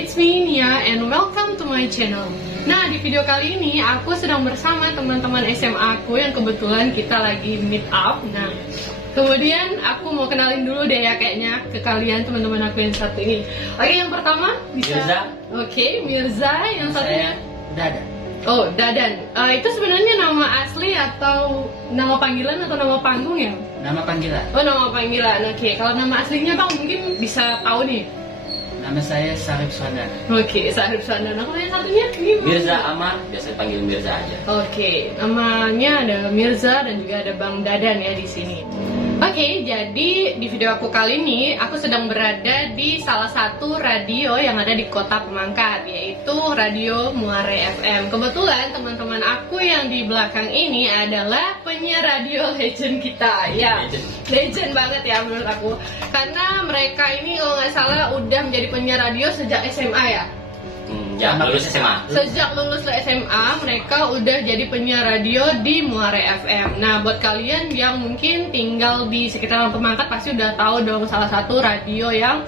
it's me Nia and welcome to my channel. Nah, di video kali ini aku sedang bersama teman-teman SMA aku yang kebetulan kita lagi meet up. Nah, kemudian aku mau kenalin dulu deh ya kayaknya ke kalian teman-teman aku yang satu ini. Oke, yang pertama bisa Mirza. Oke, Mirza, yang satunya Dadan. Oh, Dadan. Itu sebenarnya nama asli atau nama panggilan atau nama panggung ya? Nama panggilan. Oh, nama panggilan. Oke, kalau nama aslinya Bang mungkin bisa tahu nih. Nama saya Sarif Sandana. Oke, Sarif Sandana. Kalau yang satunya gimana? Mirza Amar, biasa panggil Mirza aja. Oke, namanya ada Mirza dan juga ada Bang Dadan ya di sini. Oke, jadi di video aku kali ini aku sedang berada di salah satu radio yang ada di Kota Pemangkat, yaitu Radio Muare FM. Kebetulan teman-teman aku yang di belakang ini adalah penyiar radio legend kita, ya. Legend banget ya menurut aku. Karena mereka ini kalau nggak salah udah menjadi penyiar radio sejak SMA ya. Ya, lulus SMA. Sejak lulus SMA, mereka udah jadi penyiar radio di Muare FM. Nah, buat kalian yang mungkin tinggal di sekitaran Pemangkat pasti udah tahu dong salah satu radio yang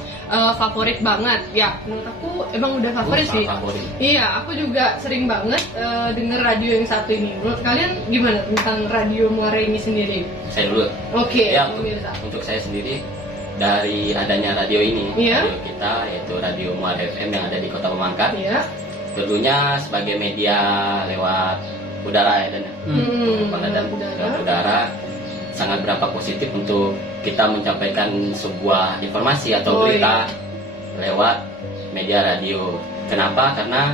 favorit banget. Ya, menurut aku emang udah favorit sih. Favorit. Iya, aku juga sering banget denger radio yang satu ini. Menurut kalian gimana tentang radio Muare ini sendiri? Saya dulu. Oke, Ya, Mirza. untuk saya sendiri, dari adanya radio ini, Iya. radio kita yaitu Radio Muare FM yang ada di Kota Pemangkat. Iya. Tentunya sebagai media lewat udara ya Dan. Pengadaan lewat udara sangat berapa positif untuk kita menyampaikan sebuah informasi atau berita lewat media radio. Kenapa? Karena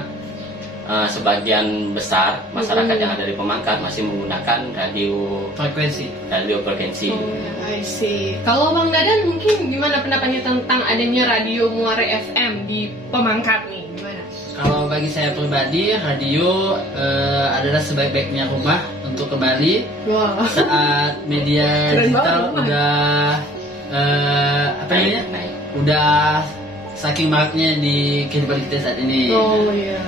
sebagian besar masyarakat yang ada di Pemangkat masih menggunakan radio frekuensi. Oh, I see. Kalau Bang Dadan mungkin gimana pendapatnya tentang adanya Radio Muare FM di Pemangkat nih? Gimana? Kalau bagi saya pribadi, radio adalah sebaik-baiknya rumah untuk kembali saat media Keren digital banget, udah udah saking maraknya di kehidupan kita saat ini. Oh iya.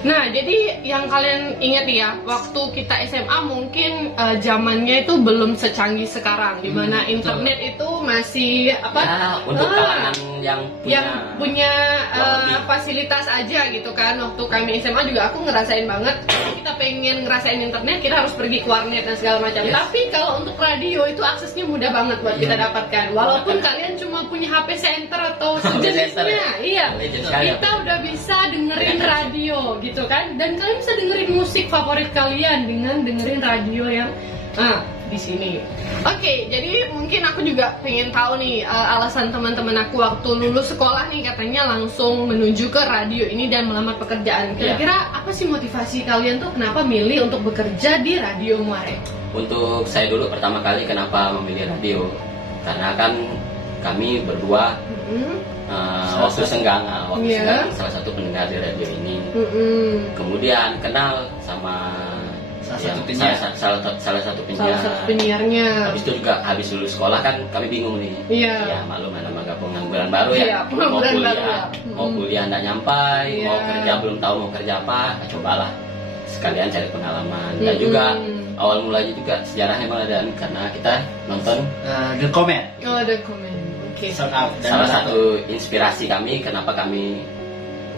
Nah, jadi yang kalian ingat ya, waktu kita SMA mungkin zamannya itu belum secanggih sekarang, dimana internet itu masih apa? Ya, untuk kalangan yang punya fasilitas aja gitu kan. Waktu kami SMA juga aku ngerasain banget. Kita pengen ngerasain internet, kita harus pergi ke warnet dan segala macam. Yes. Tapi kalau untuk radio itu aksesnya mudah banget buat kita dapatkan. Walaupun kalian cuma punya HP center atau sejenisnya, iya, kita udah bisa dengerin radio gitu kan. Dan kalian bisa dengerin musik favorit kalian dengan dengerin radio yang di sini. Oke, jadi mungkin aku juga pengen tahu nih alasan teman-teman aku waktu lulus sekolah nih katanya langsung menuju ke radio ini dan melamar pekerjaan. Kira-kira apa sih motivasi kalian tuh kenapa milih untuk bekerja di Radio Muare? Untuk saya dulu pertama kali kenapa memilih radio, karena kan kami berdua waktu senggang salah satu pendengar di radio ini. Kemudian kenal sama salah satu penyiarnya. Habis itu juga habis lulus sekolah kan kami bingung nih. Ya maklum nama pengangguran baru ya. Mau kuliah nggak nyampai, mau kerja belum tahu mau kerja apa. Cobalah sekalian cari pengalaman. Dan juga awal mulanya juga sejarahnya malah karena kita nonton The Comment. Oh, The Comment. Oke. Salah satu inspirasi kami kenapa kami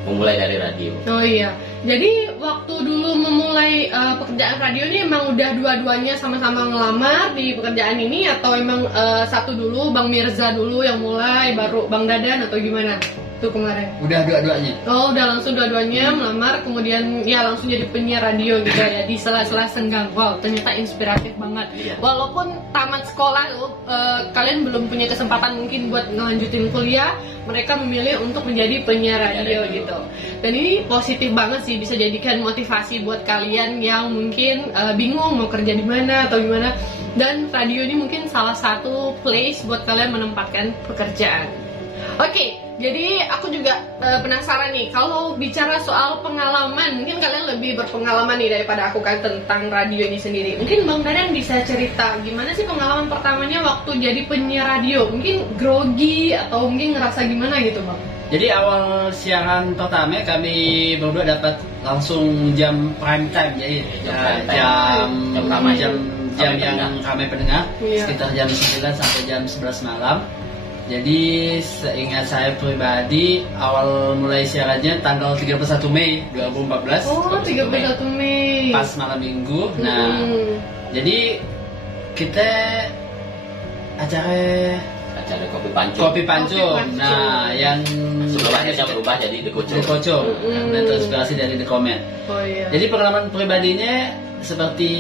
memulai dari radio. Oh iya, jadi waktu dulu memulai pekerjaan radio ini emang udah dua-duanya sama-sama ngelamar di pekerjaan ini atau emang satu dulu Bang Mirza dulu yang mulai baru Bang Dadan atau gimana? Tuh kemarin. Udah dua-duanya. Oh, udah langsung dua-duanya melamar kemudian ya langsung jadi penyiar radio gitu ya di sela-sela senggang. Wow, ternyata inspiratif banget. Walaupun tamat sekolah kalian belum punya kesempatan mungkin buat ngelanjutin kuliah, mereka memilih untuk menjadi penyiar radio gitu. Dan ini positif banget sih, bisa jadikan motivasi buat kalian yang mungkin bingung mau kerja di mana atau gimana. Dan radio ini mungkin salah satu place buat kalian menempatkan pekerjaan. Oke, jadi aku juga penasaran nih, kalau bicara soal pengalaman, mungkin kalian lebih berpengalaman nih daripada aku kan tentang radio ini sendiri. Mungkin Bang Dadan bisa cerita gimana sih pengalaman pertamanya waktu jadi penyiar radio? Mungkin grogi atau mungkin ngerasa gimana gitu Bang? Jadi awal siaran pertama kami berdua dapat langsung jam prime time, jadi jam yang kami pendengar sekitar jam 9 sampai jam 11 malam. Jadi seingat saya pribadi awal mulai siarannya tanggal 31 Mei 2014. Oh, 31 Mei. Pas malam minggu. Nah, jadi kita acara Kopi Panco. Nah, yang sebelumnya berubah jadi The Koco. Dan terinspirasi dari The Comment. Oh iya. Jadi pengalaman pribadinya seperti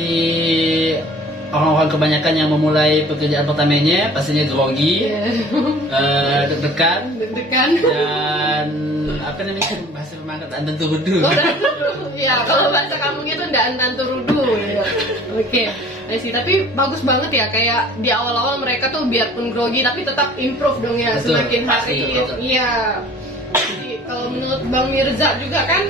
orang-orang kebanyakan yang memulai pekerjaan pertamanya pastinya grogi, deg-degan, dan apa namanya bahasa pemangkat dan turudu. Ya, kalau bahasa kamu itu ndak antan turudu. Ya. Oke. Sih, tapi bagus banget ya, kayak di awal-awal mereka tuh biarpun grogi tapi tetap improve dong ya. Betul, semakin hari. Iya. Jadi kalau menurut Bang Mirza juga kan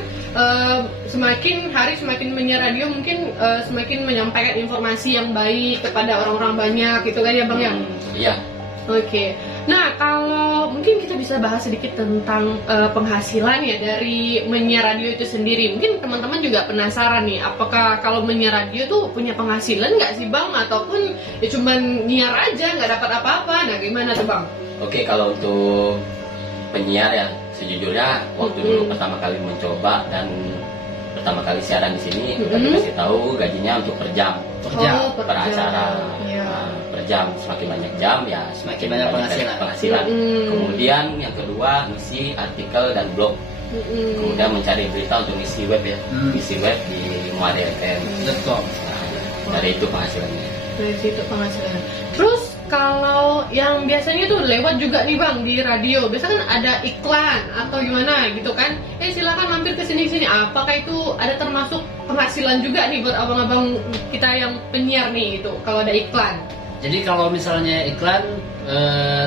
semakin hari semakin menyiar radio mungkin semakin menyampaikan informasi yang baik kepada orang-orang banyak gitu kan ya Bang ya? Iya. Oke. Nah, kalau mungkin kita bisa bahas sedikit tentang penghasilan ya dari menyiar radio itu sendiri. Mungkin teman-teman juga penasaran nih, apakah kalau menyiar radio tuh punya penghasilan nggak sih Bang? Ataupun ya cuman nyiar aja nggak dapat apa-apa? Nah, gimana tuh Bang? Oke, kalau untuk penyiar ya sejujurnya waktu dulu pertama kali mencoba dan pertama kali siaran di sini kita dikasih tahu gajinya untuk per jam, per acara. Per jam, semakin banyak jam ya semakin banyak penghasilan. Kemudian yang kedua ngisi artikel dan blog. Kemudian mencari berita untuk ngisi web ya, ngisi web di muadfm.com. Dari itu penghasilannya. Dari situ penghasilan. Terus kalau yang biasanya tuh lewat juga nih Bang di radio, biasanya kan ada iklan atau gimana gitu kan? Silakan mampir ke sini. Apakah itu ada termasuk penghasilan juga nih buat abang-abang kita yang penyiar nih itu kalau ada iklan? Jadi kalau misalnya iklan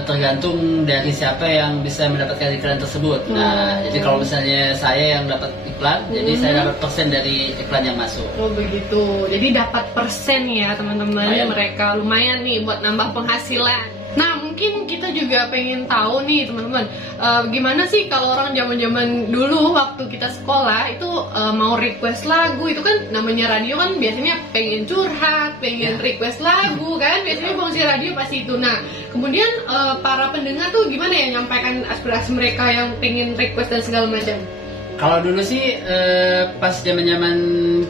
tergantung dari siapa yang bisa mendapatkan iklan tersebut. Nah, jadi kalau misalnya saya yang dapat iklan, jadi saya dapat persen dari iklan yang masuk. Oh begitu. Jadi dapat persen ya teman-teman. Mereka lumayan nih buat nambah penghasilan. Nah mungkin kita juga pengen tahu nih teman-teman, gimana sih kalau orang zaman-zaman dulu waktu kita sekolah itu mau request lagu, itu kan namanya radio kan biasanya pengen curhat, pengen request lagu kan, biasanya fungsi radio pasti itu. Nah kemudian para pendengar tuh gimana ya nyampaikan aspirasi mereka yang pengen request dan segala macam? Kalau dulu sih pas zaman-zaman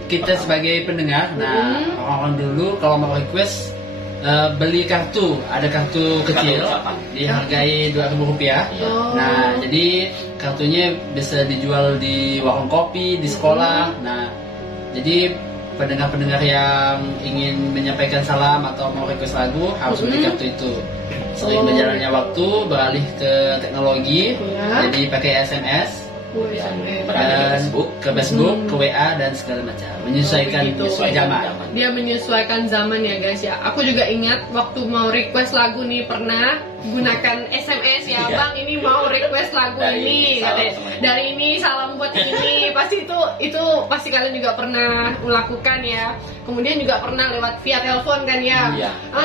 kita sebagai pendengar, nah orang-orang dulu kalau mau request beli kartu, ada kartu kecil dihargai Rp2.000. Nah, jadi kartunya bisa dijual di warung kopi, di sekolah. Nah, jadi pendengar-pendengar yang ingin menyampaikan salam atau mau request lagu harus beli kartu itu. Sering berjalannya waktu beralih ke teknologi, jadi pakai SMS. Dan ke Facebook, ke WA dan segala macam, menyesuaikan zaman. Dia menyesuaikan zaman ya guys ya. Aku juga ingat waktu mau request lagu nih pernah gunakan SMS ya Bang, ini mau request lagu ini dari ini salam buat ini. Pasti itu pasti kalian juga pernah melakukan ya. Kemudian juga pernah lewat via telepon kan ya.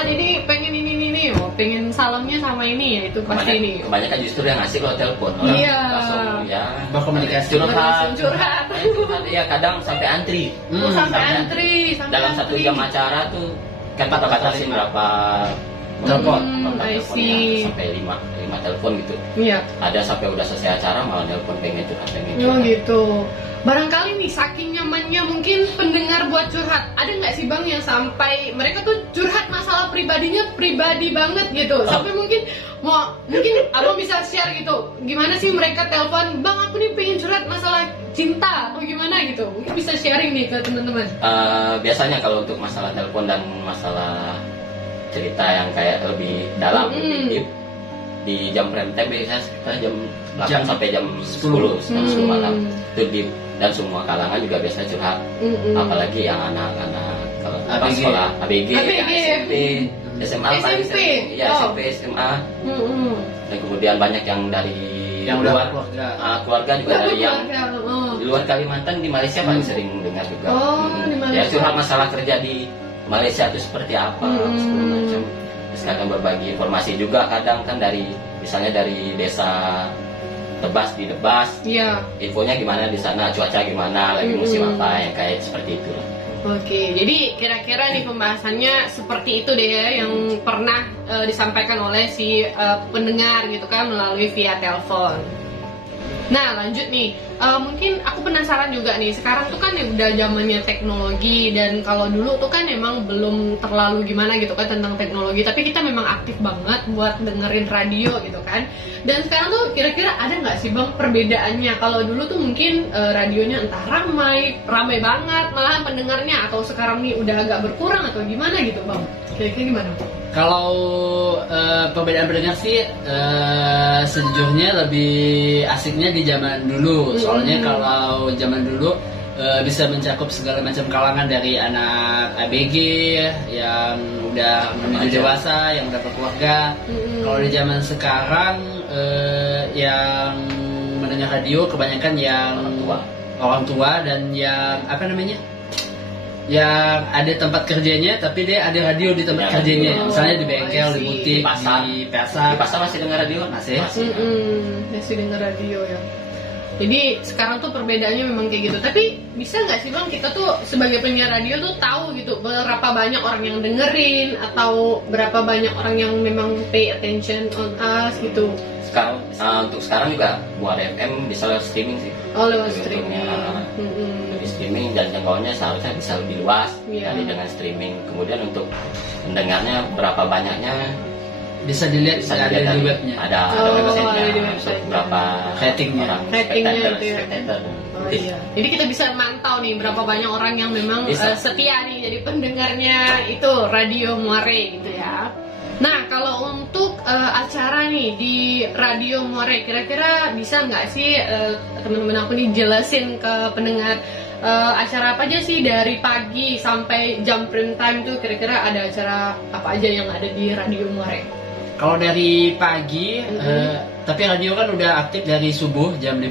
Jadi pengen ini pengen salamnya sama ini ya, itu pasti ini. Kebanyakan justru yang ngasih kalau telepon. Langsung ya berkomunikasi, curhat. Ya kadang sampai antri. Sampai antri. Dalam 1 jam acara tuh kan kita batasin berapa telepon sampai 5 telepon gitu. Iya. Ada sampai udah selesai acara malah telepon pengen curhat. Oh gitu. Barangkali nih saking nyamannya mungkin pendengar buat curhat, ada nggak sih Bang yang sampai mereka tuh curhat masalah pribadinya pribadi banget gitu, sampai mungkin abang bisa share gitu, gimana sih mereka telepon, Bang aku nih pengen curhat masalah cinta atau gimana gitu, mungkin bisa sharing nih ke teman-teman. Biasanya kalau untuk masalah telepon dan masalah cerita yang kayak lebih dalam, lebih deep, di jam prime time biasanya sekitar jam 8 sampai jam 10 malam itu deep, dan semua kalangan juga biasa curhat, apalagi yang anak-anak kalau sekolah ABG, SMP, SMA paling sering, SMP, SMA, dan kemudian banyak yang dari luar keluarga juga dari yang di luar Kalimantan, di Malaysia paling sering dengar juga. Ya curhat masalah kerja di Malaysia itu seperti apa, segala macam. Kadang berbagi informasi juga, kadang kan dari misalnya dari desa Tebas di Tebas, infonya gimana di sana, cuaca gimana, lagi musim apa, yang kayak seperti itu. Oke, jadi kira-kira nih pembahasannya seperti itu deh ya, yang pernah disampaikan oleh si pendengar gitu kan melalui via telepon. Nah lanjut nih, mungkin aku penasaran juga nih, sekarang tuh kan ya udah zamannya teknologi, dan kalau dulu tuh kan emang belum terlalu gimana gitu kan tentang teknologi, tapi kita memang aktif banget buat dengerin radio gitu kan. Dan sekarang tuh kira-kira ada nggak sih bang perbedaannya? Kalau dulu tuh mungkin radionya entah ramai banget malahan pendengarnya, atau sekarang nih udah agak berkurang atau gimana gitu bang? Kira-kira gimana? Kalau perbedaan pendengar sih sejujurnya lebih asiknya di zaman dulu. Soalnya kalau zaman dulu bisa mencakup segala macam kalangan, dari anak ABG yang udah menuju dewasa, yang udah berkeluarga. Kalau di zaman sekarang yang mendengar radio kebanyakan yang orang tua dan yang apa namanya? Yang ada tempat kerjanya tapi dia ada radio di tempat kerjanya, misalnya di bengkel, di butik, di pasar. Di pasar masih dengar radio? Masih dengar radio ya. Jadi sekarang tuh perbedaannya memang kayak gitu. Tapi bisa nggak sih bang, kita tuh sebagai penyiar radio tuh tahu gitu berapa banyak orang yang dengerin, atau berapa banyak orang yang memang pay attention on us gitu? Sekarang untuk sekarang juga buat FM bisa lewat streaming sih. Oh, lewat streaming. Lebih streaming dan jangkauannya seharusnya bisa lebih luas dari dengan streaming. Kemudian untuk mendengarnya berapa banyaknya bisa dilihat di webnya. Ada website-nya untuk berapa ratingnya itu ya. Iya. Jadi kita bisa mantau nih berapa banyak orang yang memang setia nih jadi pendengarnya itu Radio Muare gitu ya. Nah kalau untuk acara nih di Radio Muare, kira-kira bisa nggak sih teman-teman aku nih jelasin ke pendengar acara apa aja sih dari pagi sampai jam prime time tuh, kira-kira ada acara apa aja yang ada di Radio Muare? Kalau dari pagi, tapi radio kan udah aktif dari subuh jam 5.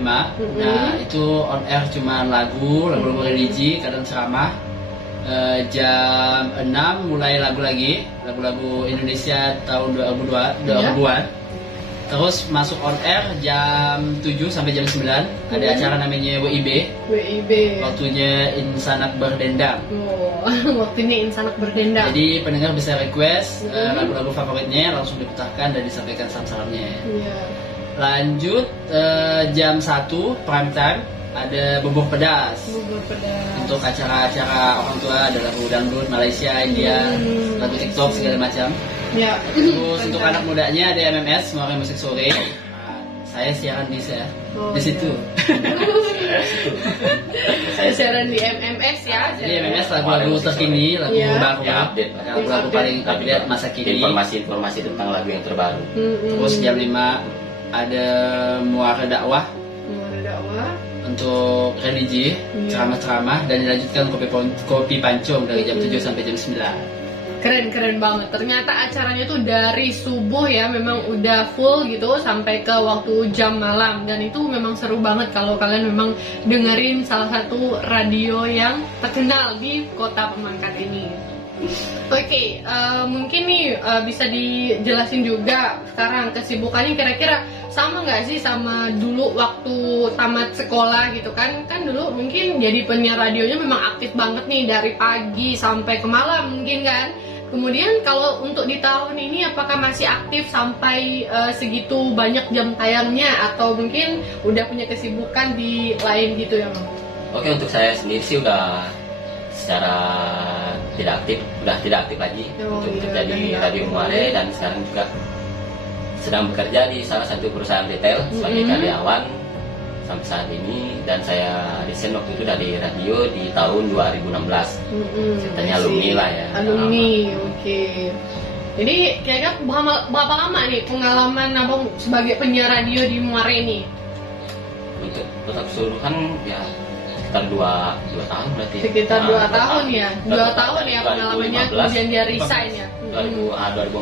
Nah itu on air cuma lagu religi, kadang ceramah. Jam 6 mulai lagu Indonesia tahun 2000-an. Terus masuk on air jam 7 sampai jam 9. Ada acara namanya WIB. Waktunya Insanak Berdendang. Waktunya Insanak Berdendang. Jadi pendengar bisa request lagu-lagu favoritnya, langsung diputarkan dan disampaikan salam-salamnya. Lanjut jam 1 prime time ada bubur pedas. Untuk acara-acara orang tua, ada lagu dangdut Malaysia, India, lagu TikTok segala macam. Terus untuk anak mudanya ada MMS, Muare Musik Sore. Saya siaran di situ. Saya siaran di MMS ya. Jadi MMS lagu-lagu terkini, lagu baru, lagu paling update masa kini. Informasi tentang lagu yang terbaru. Terus jam 5 ada Muare Dakwah. Untuk religi, ceramah-ceramah, dan dilanjutkan kopi pancong dari jam 7 sampai jam 9. Keren banget. Ternyata acaranya tuh dari subuh ya, memang udah full gitu sampai ke waktu jam malam, dan itu memang seru banget kalau kalian memang dengerin salah satu radio yang terkenal di Kota Pemangkat ini. Oke, mungkin nih bisa dijelasin juga sekarang kesibukannya kira-kira sama nggak sih sama dulu waktu tamat sekolah gitu kan? Kan dulu mungkin jadi penyiar radionya memang aktif banget nih dari pagi sampai ke malam mungkin kan? Kemudian kalau untuk di tahun ini apakah masih aktif sampai segitu banyak jam tayangnya, atau mungkin udah punya kesibukan di lain gitu ya Bang? Oke, untuk saya sendiri sih udah secara tidak aktif lagi untuk kerja di Radio Muare, dan sekarang juga sedang bekerja di salah satu perusahaan retail sebagai karyawan sampai saat ini, dan saya resign waktu itu dari radio di tahun 2016. Ceritanya alumni lah ya. Alumni, oke. Jadi kira-kira berapa lama nih pengalaman Abang sebagai penyiar radio di Muare ini? Untuk total keseluruhan ya sekitar 2 tahun berarti. Sekitar 2 tahun ya. 2 tahun ya pengalamannya, kemudian dia resign ya. 2014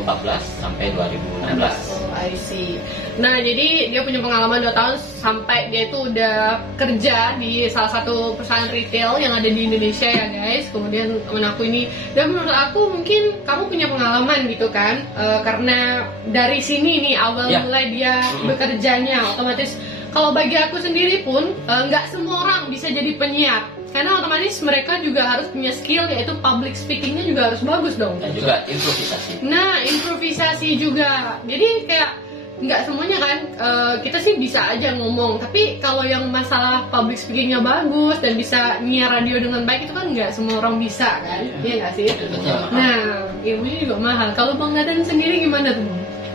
sampai 2016. Oh, I see. Nah, jadi dia punya pengalaman 2 tahun sampai dia itu udah kerja di salah satu perusahaan retail yang ada di Indonesia ya guys. Kemudian temen aku ini, dan menurut aku mungkin kamu punya pengalaman gitu kan, karena dari sini nih awal mulai dia bekerjanya, otomatis kalau bagi aku sendiri pun nggak semua orang bisa jadi penyiar, karena otomatis mereka juga harus punya skill, yaitu public speakingnya juga harus bagus dong. Dan juga improvisasi. Nah, improvisasi juga. Jadi kayak nggak semuanya kan, kita sih bisa aja ngomong, tapi kalau yang masalah public speakingnya bagus dan bisa nyiar radio dengan baik itu kan nggak semua orang bisa kan, iya nggak sih? Nah, ilmunya juga mahal. Kalau Bang Dadan sendiri gimana tuh?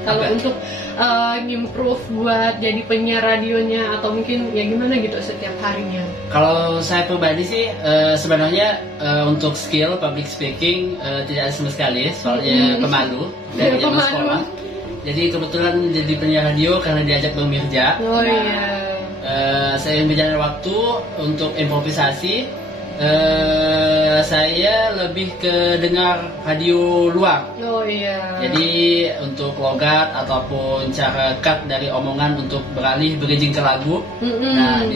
Kalau untuk ngimprove buat jadi penyiar radionya, atau mungkin ya gimana gitu setiap harinya? Kalau saya pribadi sih sebenarnya untuk skill public speaking tidak ada sama sekali, soalnya pemalu dari zaman sekolah. Jadi kebetulan jadi penyiar radio karena diajak Bang Mirja. Oh iya. Saya berjalan waktu untuk improvisasi. Saya lebih ke dengar radio luar. Oh iya. Jadi untuk logat ataupun cara cut dari omongan untuk beralih bridging ke lagu, nah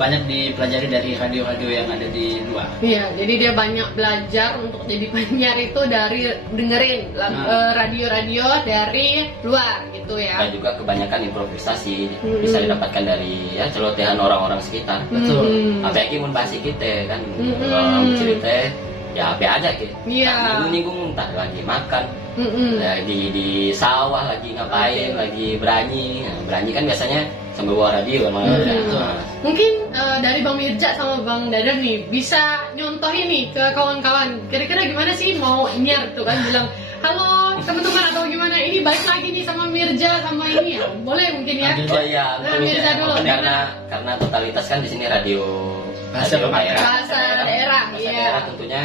banyak dipelajari dari radio-radio yang ada di luar. Iya, jadi dia banyak belajar untuk jadi penyiar itu dari dengerin radio-radio dari luar gitu ya. Dan juga kebanyakan improvisasi bisa didapatkan dari ya celotehan orang-orang sekitar. Betul. Apalagi mun bahasa kita kan cerita ya apa aja gitu. Iya. Nyinggung entah lagi makan, ya, di sawah lagi ngapain, lagi beranyi. Nah, beranyi kan biasanya sambil bawa radio kan. Mungkin dari Bang Mirja sama Bang Dadan nih bisa nyontohin nih ke kawan-kawan. Kira-kira gimana sih mau nyiar tuh kan, bilang halo teman-teman atau gimana, ini balik lagi nih sama Mirja sama ini ya. Boleh mungkin ya. Oh iya, Nah, Mirja dulu. karena totalitas kan di sini radio Bahasa daerah. Bahasa daerah, iya. Daerah tentunya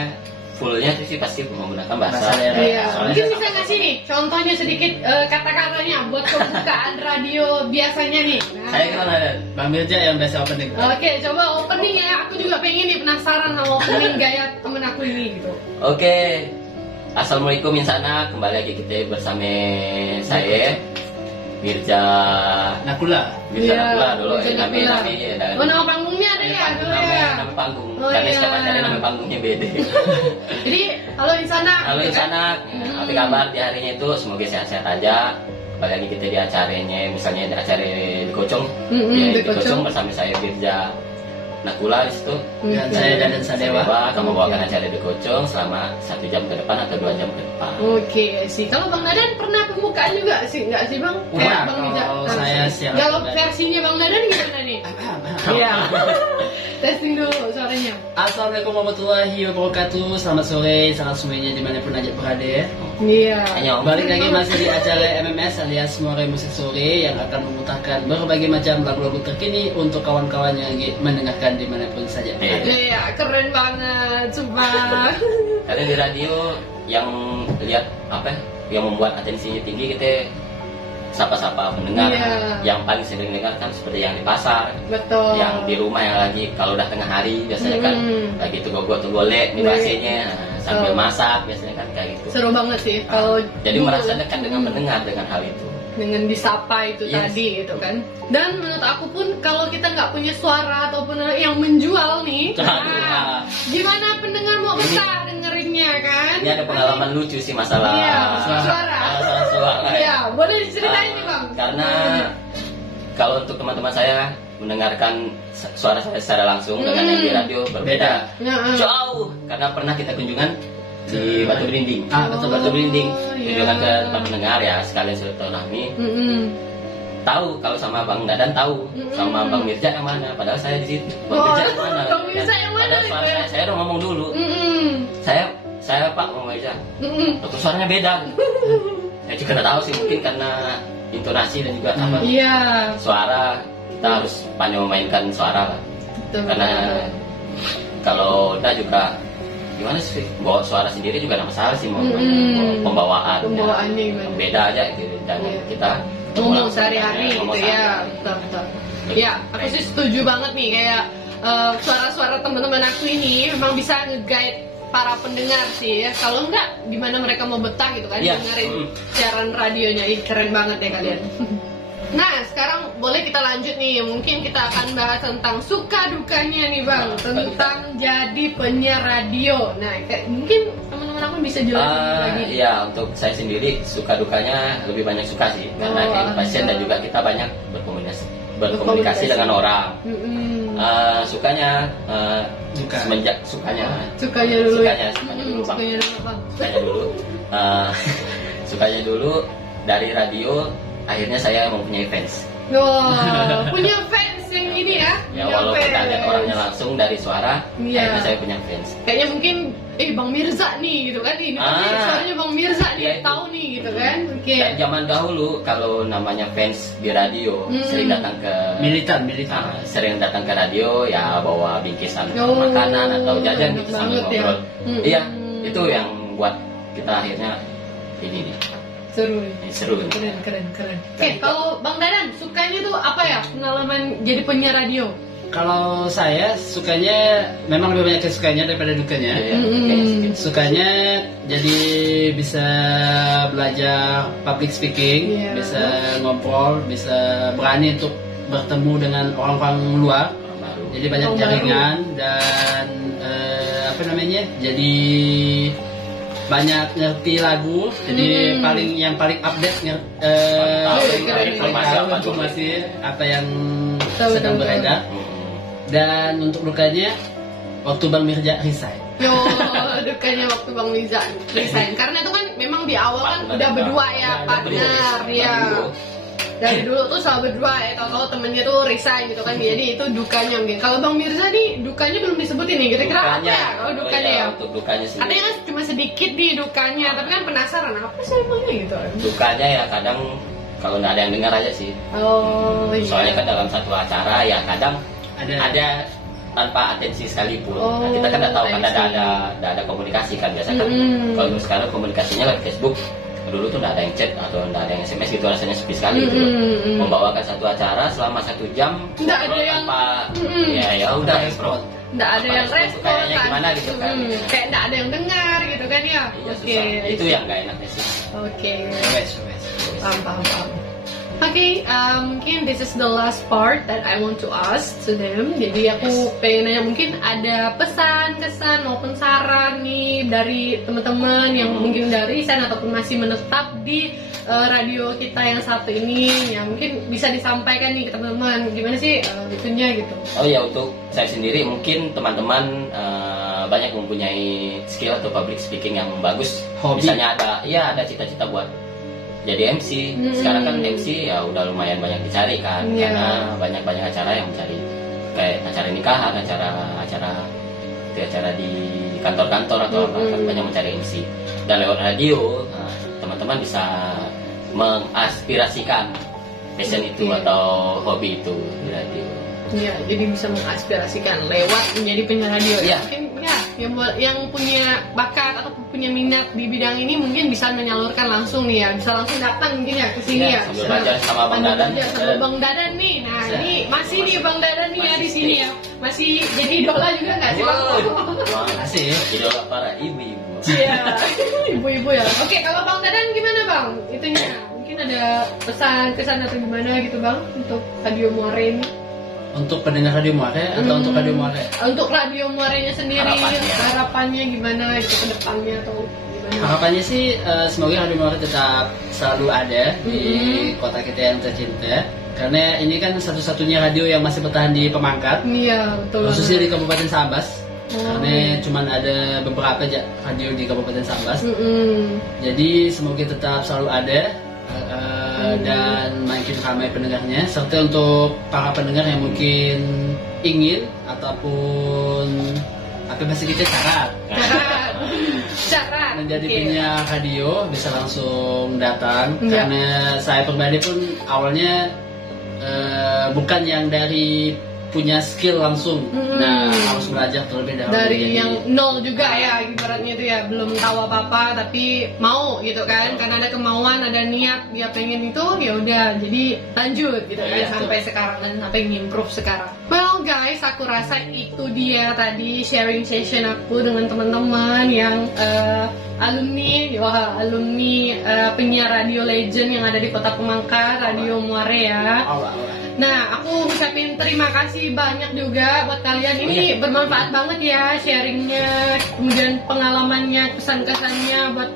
fullnya itu sih pasti menggunakan bahasa daerah. Iya. Soalnya Mungkin bisa ngasih nih contohnya sedikit kata-katanya buat pembukaan radio biasanya nih. Nah. saya kenal ada Bang Mirja yang biasa opening. Oke, coba opening ya. Aku juga pengen nih, penasaran sama opening gaya temen aku ini gitu. Oke. Assalamualaikum insana, kembali lagi kita bersama saya Mirja Nakula. Nakula dulu Mirja Nakula. Oh, nama panggungnya ada ya dulu ya. Nama panggung. Oh, Karena iya. setiap acara nama panggungnya beda. Jadi, halo Insana. Halo insana, apa kabar di harinya itu? Semoga sehat-sehat aja. Kembali lagi kita di acaranya, misalnya di acara di Kocong, Di di Kocong. Kocong bersama saya Mirja Nakula di situ. Dan saya Dadan Sadewa. Kamu bawakan acara di Kocong selama 1 jam ke depan atau 2 jam ke depan. Oke sih. Kalau Bang Dadan pernah pembukaan juga sih, nggak sih Bang? Wah, Bang Mirja. kalau saya siap. Kalau versinya Bang Dadan gimana nih? Iya. Testing dulu suaranya. Assalamualaikum warahmatullahi wabarakatuh. Selamat sore, salam semuanya dimanapun aja berada. Iya. Balik lagi masih di acara MMS alias Muara Musik Sore yang akan memutarkan berbagai macam lagu-lagu terkini untuk kawan-kawan yang mendengarkan dimanapun saja. Iya, keren banget, sumpah. Karena di radio yang lihat apa yang membuat atensinya tinggi, kita sapa-sapa pendengar. Yang paling sering dengar kan seperti yang di pasar, Betul. yang di rumah yang lagi kalau udah tengah hari biasanya kan lagi tuh golek nih bahasanya sambil masak biasanya kan kayak gitu. Seru banget sih kalau Jadi merasa dekat dengan pendengar dengan hal itu. dengan disapa itu Yes. tadi gitu kan. Dan menurut aku pun kalau kita nggak punya suara ataupun yang menjual nih, nah, gimana pendengar mau betah dengerinnya kan? Ini ada pengalaman lucu sih masalah Iya, suara. masalah suara. Iya, boleh diceritain nih Bang. Karena kalau untuk teman-teman saya mendengarkan suara saya secara langsung dengan yang di radio berbeda. Jauh karena pernah kita kunjungan di Batu Berinding. Betul. Batu Berinding. Iya. Kunjungan ke tempat pendengar ya sekalian silaturahmi. Tahu kalau sama Bang Dadan tahu, sama Bang Mirja yang mana? Padahal saya di situ. Bang Mirja yang mana? Bang Mirja yang mana? Padahal saya udah ngomong dulu. Saya Pak Bang Mirja. Waktu suaranya beda. Saya juga nggak tahu sih, mungkin karena intonasi dan juga apa Iya. suara, kita harus pandai memainkan suara lah. Betul. Karena kalau udah juga gimana sih, bawa suara sendiri juga nggak masalah sih, mau pembawaan Pembawaannya gimana? beda aja gitu, dan kita Ngomong sehari-hari gitu ngomong ya. sehari-hari. Betul. Ya, aku sih setuju banget nih, kayak suara-suara teman-teman aku ini memang bisa nge-guide para pendengar sih ya. Kalau enggak, gimana mereka mau betah gitu kan, Iya. dengerin siaran radionya. Ih, keren banget ya kalian. Nah, sekarang boleh kita lanjut nih. Mungkin kita akan bahas tentang suka dukanya nih Bang, tentang jadi penyiar radio. Nah, mungkin teman-teman aku bisa jelasin lagi. Iya, untuk saya sendiri suka dukanya lebih banyak suka sih, karena Oh, pasien iya. dan juga kita banyak berkomunikasi berkomunikasi dengan orang. Sukanya semenjak sukanya dulu sukanya dulu dari radio, akhirnya saya mempunyai fans. Punya fans yang ini ya? Walaupun tidak ada orangnya langsung dari suara, akhirnya saya punya fans. Kayaknya mungkin Bang Mirza nih gitu kan, ini suaranya Bang Mirza nih, tahu nih gitu kan. Dan zaman dahulu kalau namanya fans di radio sering datang ke militan sering datang ke radio ya, bawa bingkisan makanan atau jajan gitu sambil ngobrol. Iya, itu yang buat kita akhirnya ini nih. Seru. Keren. Oke, kalau Bang Dadan sukanya tuh apa ya pengalaman jadi penyiar radio? Kalau saya sukanya memang lebih banyak sukanya daripada dukanya. Sukanya jadi bisa belajar public speaking, bisa ngobrol, bisa berani untuk bertemu dengan orang-orang luar. Jadi banyak jaringan dan jadi banyak ngerti lagu, jadi yang paling update informasi apa yang sedang beredar. Dan untuk dukanya waktu Bang Mirza resign. Dukanya waktu Bang Mirza resign karena itu kan memang di awal kan udah berdua ya, partner ya. Dari dulu tuh selalu berdua ya, kalau temennya tuh resign gitu kan, jadi itu dukanya mungkin. Kalau Bang Mirza nih dukanya belum disebutin nih, kira-kira apa ya kalau dukanya ya? Untuk dukanya sendiri. Katanya kan cuma sedikit nih dukanya, tapi kan penasaran apa sih emangnya gitu? Dukanya ya kadang kalau nggak ada yang dengar aja sih. Soalnya kan dalam satu acara ya kadang ada tanpa atensi sekalipun. Kita kan nggak tahu kan ada komunikasi kan biasa kan. Kalau sekarang komunikasinya lewat Facebook. Dulu tuh nggak ada yang chat atau nggak ada yang SMS gitu, rasanya sepi sekali gitu. Membawakan satu acara selama 1 jam nggak ada yang ya udah respon, nggak ada yang respon kayaknya gimana gitu kan, kayak nggak ada yang dengar gitu kan ya. Itu yang nggak enaknya sih. Paham. Mungkin this is the last part that I want to ask to them. Jadi aku pengen nanya, mungkin ada pesan, kesan maupun saran nih dari teman-teman yang mungkin dari sana ataupun masih menetap di radio kita yang satu ini, ya mungkin bisa disampaikan nih ke teman-teman gimana sih itunya gitu. Untuk saya sendiri mungkin teman-teman banyak mempunyai skill atau public speaking yang bagus. Misalnya ada cita-cita buat jadi MC. Sekarang kan MC ya udah lumayan banyak dicari kan, karena banyak acara yang mencari, kayak acara nikahan, acara di kantor-kantor atau apa kan banyak mencari MC. Dan lewat radio teman-teman bisa mengaspirasikan passion itu atau hobi itu di radio. Iya, jadi bisa mengaspirasikan lewat menjadi penyiar radio. Mungkin yang punya bakat atau punya minat di bidang ini mungkin bisa menyalurkan langsung nih ya, bisa langsung datang mungkin ya ke sini ya. Sambil belajar sama Bang Dadan. Bang Dadan nih. Nah, ini masih nih Bang Dadan nih ya di sini ya. Masih jadi idola juga nggak sih Bang? Masih idola para ibu-ibu. Iya, ibu-ibu ya. Oke, kalau Bang Dadan gimana Bang? Itunya mungkin ada pesan atau gimana gitu Bang untuk Radio Muare ini? Untuk pendengar Radio Muare atau untuk Radio Muare? Untuk Radio Muarenya sendiri, harapannya gimana gitu ke depannya atau gimana? Harapannya sih semoga Radio Muare tetap selalu ada di kota kita yang tercinta. Karena ini kan satu-satunya radio yang masih bertahan di Pemangkat. Iya, betul. Khususnya di Kabupaten Sambas. Karena cuma ada beberapa radio di Kabupaten Sambas. Jadi semoga tetap selalu ada. Dan makin ramai pendengarnya, serta untuk para pendengar yang mungkin ingin ataupun apa bahasa kita syarat menjadi penyiar radio bisa langsung datang. Karena saya pribadi pun awalnya bukan yang dari punya skill langsung. Nah, harus belajar terlebih dahulu dari yang nol juga ya, ibaratnya itu ya, belum tahu apa-apa tapi mau gitu kan, karena ada kemauan, ada niat, dia pengen itu, ya udah jadi lanjut gitu kan, sampai sekarang dan sampai ngimprove sekarang. Well guys, aku rasa itu dia tadi sharing session aku dengan teman-teman yang alumni penyiar radio legend yang ada di Kota Pemangkat, Radio Muare ya. Nah, aku ucapin terima kasih banyak juga buat kalian. Ini bermanfaat banget ya sharingnya, kemudian pengalamannya, kesan-kesannya buat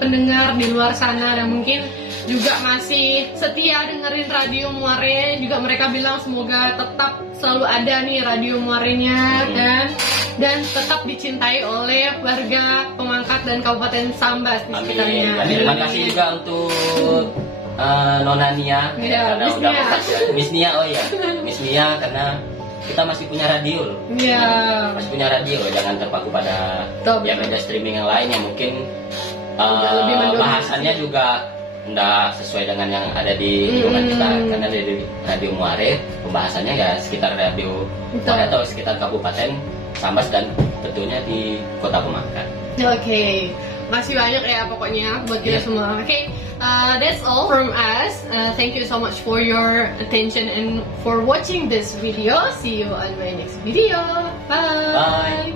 pendengar di luar sana, dan mungkin juga masih setia dengerin Radio Muare. Juga mereka bilang semoga tetap selalu ada nih Radio Muarenya dan tetap dicintai oleh warga Pemangkat dan Kabupaten Sambas di sekitarnya. Terima kasih juga untuk Nona Nia, karena udah Miss Nia, Miss Nia, karena kita masih punya radio loh. Masih punya radio, jangan terpaku pada media streaming yang lain yang mungkin bahasannya juga nggak sesuai dengan yang ada di lingkungan kita. Karena di Radio Muare pembahasannya ya sekitar Radio Muare atau sekitar Kabupaten Sambas dan tentunya di Kota Pemangkat. Oke, makasih banyak ya pokoknya buat kita semua. Oke, that's all from us. Thank you so much for your attention and for watching this video. See you on my next video. Bye.